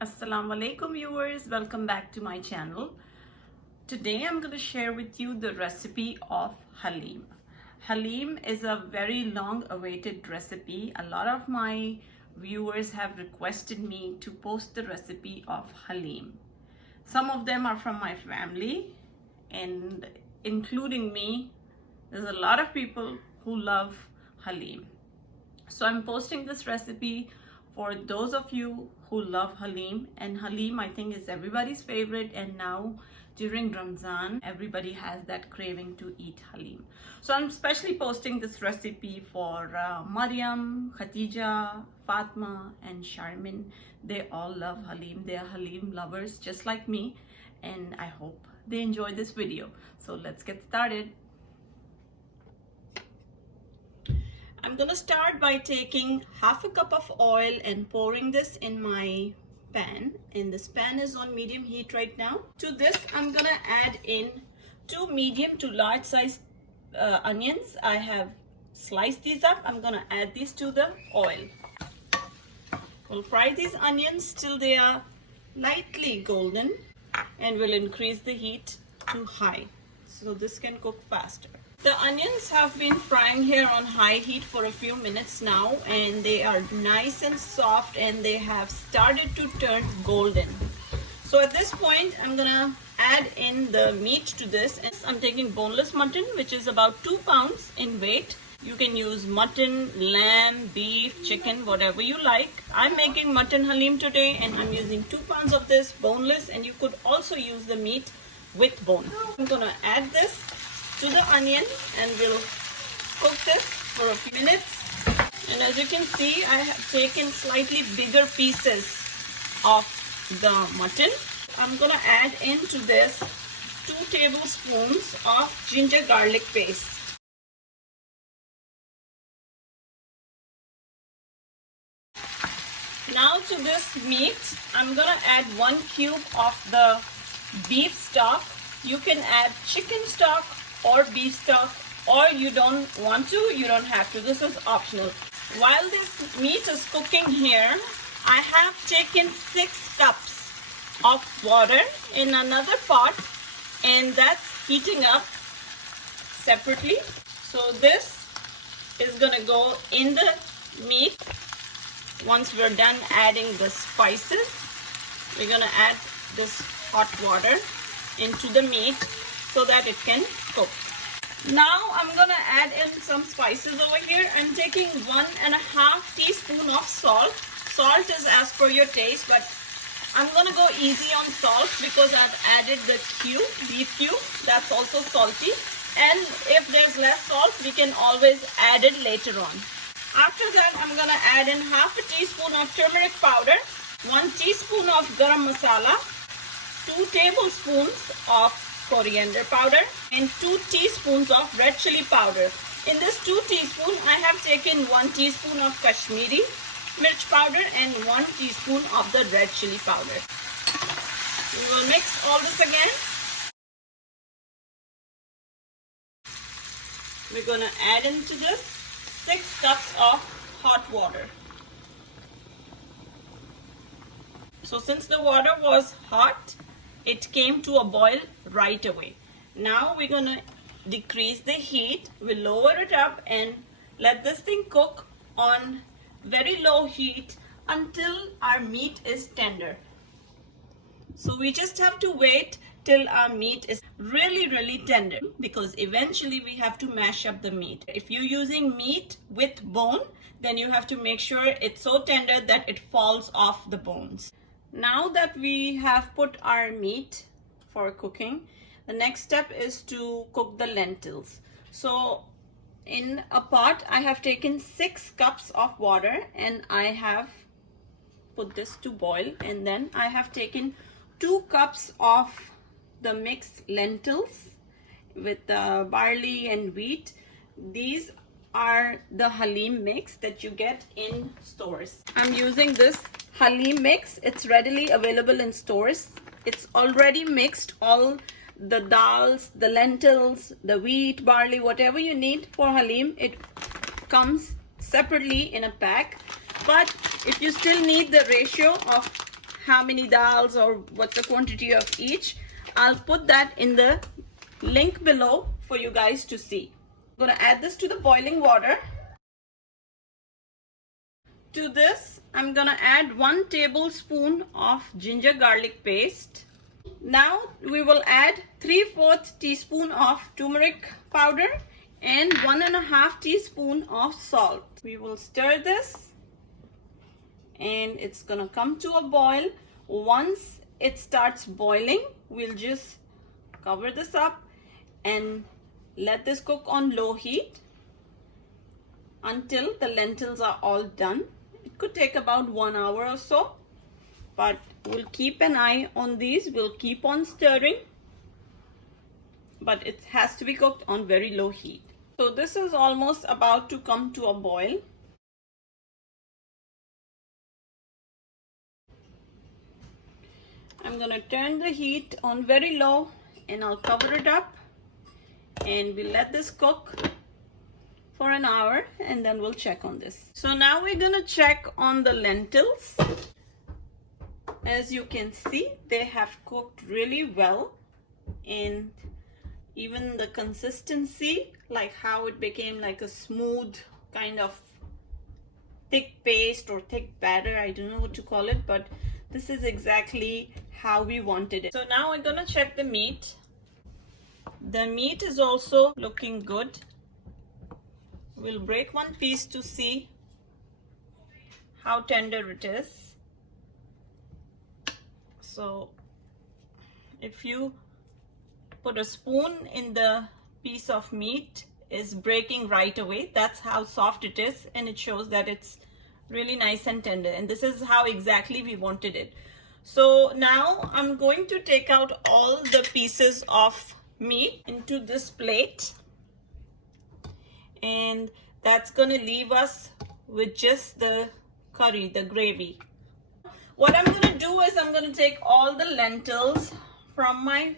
Assalamu alaikum viewers, welcome back to my channel. Today I'm going to share with you the recipe of Haleem. Haleem is a very long awaited recipe. A lot of my viewers have requested me to post the recipe of Haleem. Some of them are from my family and including me, there's a lot of people who love Haleem. So I'm posting this recipe for those of you who love Haleem, and Haleem I think is everybody's favorite, and now during Ramzan everybody has that craving to eat Haleem. So I'm especially posting this recipe for Maryam, Khatija, Fatma and Sharmin. They all love Haleem. They are Haleem lovers just like me, and I hope they enjoy this video. So let's get started. I'm gonna start by taking half a cup of oil and pouring this in my pan, and this pan is on medium heat right now. To this I'm gonna add in 2 medium to large size onions. I have sliced these up. I'm gonna add these to the oil. We'll fry these onions till they are lightly golden, and we'll increase the heat to high so this can cook faster. The onions have been frying here on high heat for a few minutes now, and they are nice and soft and they have started to turn golden. So at this point I'm gonna add in the meat to this. And I'm taking boneless mutton, which is about 2 pounds in weight. You can use mutton, lamb, beef, chicken, whatever you like. I'm making mutton Haleem today and I'm using 2 pounds of this boneless, and you could also use the meat with bone. I'm gonna add this to the onion and we'll cook this for a few minutes. And as you can see, I have taken slightly bigger pieces of the mutton. I'm gonna add into this 2 tablespoons of ginger garlic paste. Now to this meat, I'm gonna add 1 cube of the beef stock. You can add chicken stock or beef stock, or you don't want to, you don't have to. This is optional. While this meat is cooking here, I have taken 6 cups of water in another pot, and that's heating up separately. So this is gonna go in the meat. Once we're done adding the spices, we're gonna add this hot water into the meat so that it can cook. Now I'm gonna add in some spices over here. I'm taking 1.5 teaspoon of salt. Salt is as per your taste, but I'm gonna go easy on salt because I've added the beef cube. That's also salty. And if there's less salt, we can always add it later on. After that, I'm gonna add in half a teaspoon of turmeric powder, 1 teaspoon of garam masala, 2 tablespoons of coriander powder, and 2 teaspoons of red chili powder. In this 2 teaspoon, I have taken 1 teaspoon of Kashmiri Mirch powder and 1 teaspoon of the red chili powder. We will mix all this again. We're going to add into this 6 cups of hot water. So since the water was hot, it came to a boil right away. Now we're gonna decrease the heat. We'll lower it up and let this thing cook on very low heat until our meat is tender. So we just have to wait till our meat is really tender, because eventually we have to mash up the meat. If you're using meat with bone, then you have to make sure it's so tender that it falls off the bones. Now that we have put our meat for cooking, the next step is to cook the lentils. So in a pot, I have taken 6 cups of water and I have put this to boil, and then I have taken 2 cups of the mixed lentils with barley and wheat. These are the Haleem mix that you get in stores. I'm using this Haleem mix. It's readily available in stores. It's already mixed, all the dals, the lentils, the wheat, barley, whatever you need for Haleem. It comes separately in a pack. But if you still need the ratio of how many dals or what's the quantity of each, I'll put that in the link below for you guys to see. I'm gonna add this to the boiling water. To this, I'm gonna add 1 tablespoon of ginger garlic paste. Now we will add 3/4 teaspoon of turmeric powder and 1.5 teaspoon of salt. We will stir this and it's gonna come to a boil. Once it starts boiling, we'll just cover this up and let this cook on low heat until the lentils are all done. It could take about 1 hour or so, but we'll keep an eye on these. We'll keep on stirring, but it has to be cooked on very low heat. So this is almost about to come to a boil. I'm gonna turn the heat on very low and I'll cover it up and we'll let this cook for an hour and then we'll check on this. So now we're gonna check on the lentils. As you can see, they have cooked really well, and even the consistency, like how it became like a smooth kind of thick paste or thick batter, I don't know what to call it, but this is exactly how we wanted it. So now we're gonna check the meat. The meat is also looking good. We'll break one piece to see how tender it is. So if you put a spoon in the piece of meat, is breaking right away. That's how soft it is, and it shows that it's really nice and tender, and this is how exactly we wanted it. So now I'm going to take out all the pieces of meat into this plate, and that's gonna leave us with just the curry, the gravy. What I'm gonna do is I'm gonna take all the lentils from my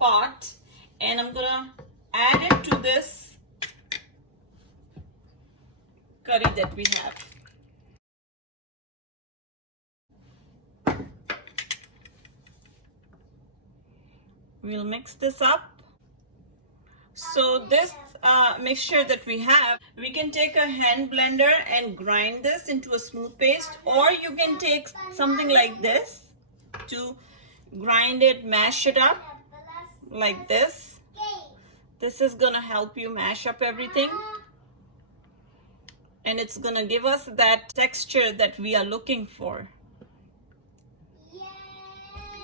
pot and I'm gonna add it to this curry that we have. We'll mix this up. So this mixture that we have, we can take a hand blender and grind this into a smooth paste, or you can take something like this to grind it, mash it up like this. This is gonna help you mash up everything, and it's gonna give us that texture that we are looking for.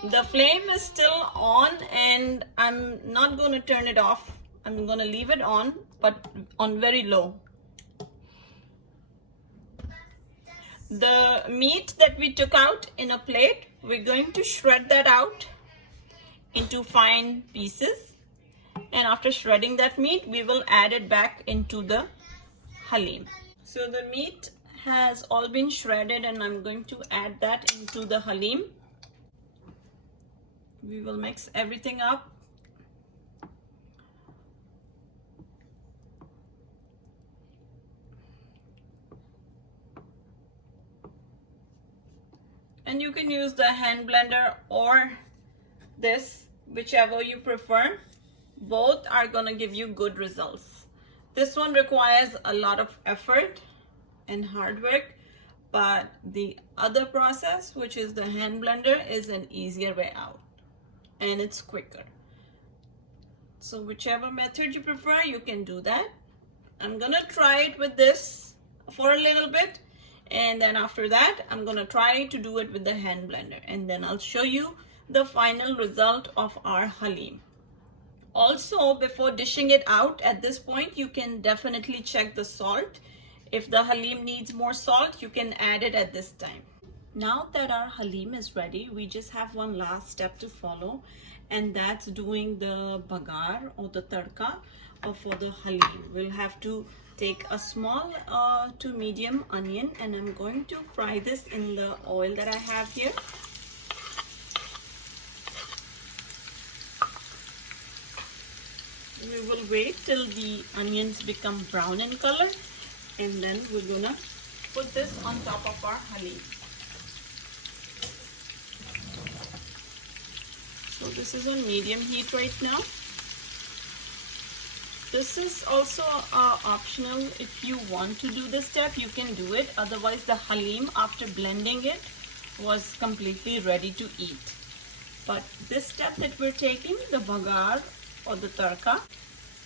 The flame is still on and I'm not going to turn it off. I'm going to leave it on, but on very low. The meat that we took out in a plate, we're going to shred that out into fine pieces. And after shredding that meat, we will add it back into the Haleem. So the meat has all been shredded and I'm going to add that into the Haleem. We will mix everything up. And you can use the hand blender or this, whichever you prefer. Both are gonna give you good results. This one requires a lot of effort and hard work, but the other process, which is the hand blender, is an easier way out. And it's quicker. So whichever method you prefer, you can do that. I'm gonna try it with this for a little bit, and then after that I'm gonna try to do it with the hand blender, and then I'll show you the final result of our Haleem. Also, before dishing it out, at this point you can definitely check the salt. If the Haleem needs more salt, you can add it at this time. Now that our Haleem is ready, we just have one last step to follow, and that's doing the bagar or the tadka for the Haleem. We'll have to take a small to medium onion, and I'm going to fry this in the oil that I have here. We will wait till the onions become brown in color, and then we're gonna put this on top of our Haleem. This is on medium heat right now. This is also optional. If you want to do this step, you can do it. Otherwise, the haleem, after blending it, was completely ready to eat. But this step that we're taking, the bagar or the tarka,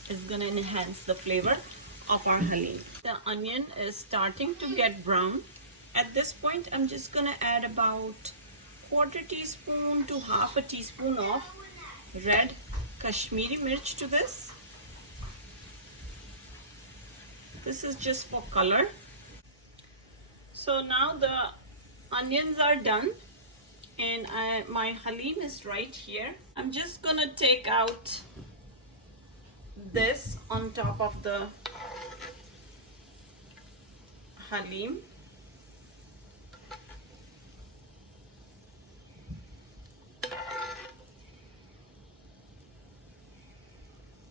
is going to enhance the flavor of our haleem. The onion is starting to get brown. At this point, I'm just going to add about 1/4 teaspoon to 1/2 teaspoon of red Kashmiri Mirch to this. This is just for color. So now the onions are done and my haleem is right here. I'm just gonna take out this on top of the haleem.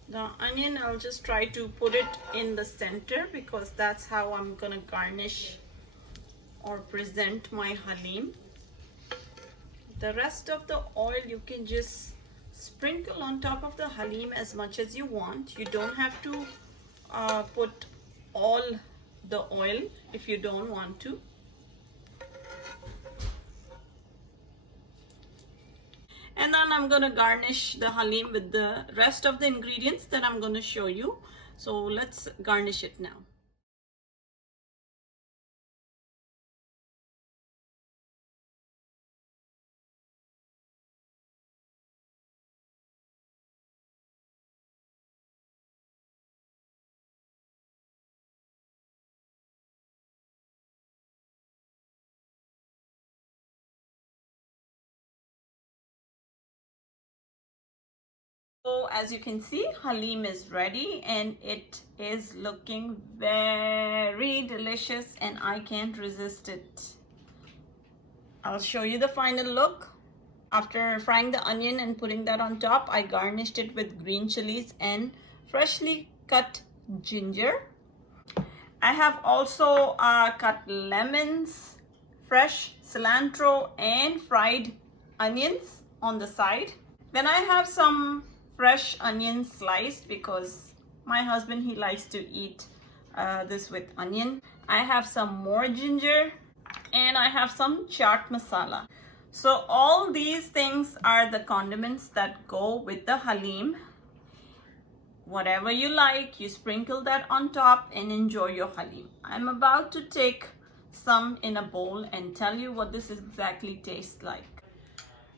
The onion, I'll just try to put it in the center because that's how I'm gonna garnish or present my haleem. The rest of the oil you can just sprinkle on top of the haleem as much as you want. You don't have to put all the oil if you don't want to. And then I'm going to garnish the haleem with the rest of the ingredients that I'm going to show you. So let's garnish it now. So as you can see, haleem is ready and it is looking very delicious and I can't resist it. I'll show you the final look. After frying the onion and putting that on top, I garnished it with green chilies and freshly cut ginger. I have also cut lemons, fresh cilantro and fried onions on the side. Then I have some fresh onions sliced because my husband, he likes to eat this with onion. I have some more ginger and I have some chaat masala. So all these things are the condiments that go with the haleem. Whatever you like, you sprinkle that on top and enjoy your haleem. I'm about to take some in a bowl and tell you what this exactly tastes like.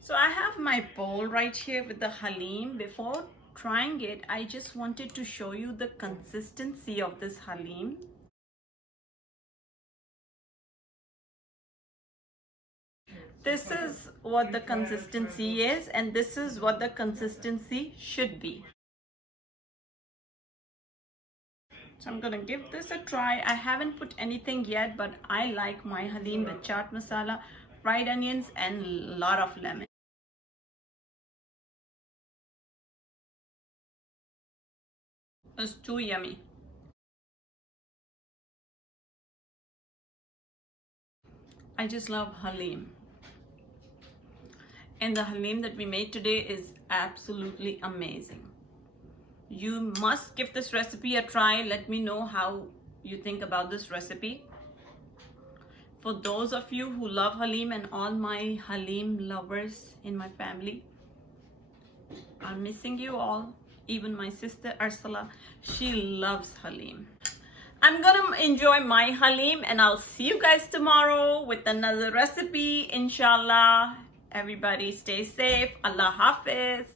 So I have my bowl right here with the haleem. Before trying it, I just wanted to show you the consistency of this haleem. This is what the consistency is and this is what the consistency should be. So I'm gonna give this a try. I haven't put anything yet, but I like my haleem with chaat masala, fried onions and a lot of lemon. It's too yummy. I just love haleem. And the haleem that we made today is absolutely amazing. You must give this recipe a try. Let me know how you think about this recipe. For those of you who love haleem and all my haleem lovers in my family, I'm missing you all. Even my sister Ursula, she loves haleem. I'm gonna enjoy my haleem and I'll see you guys tomorrow with another recipe, inshallah. Everybody stay safe. Allah Hafiz.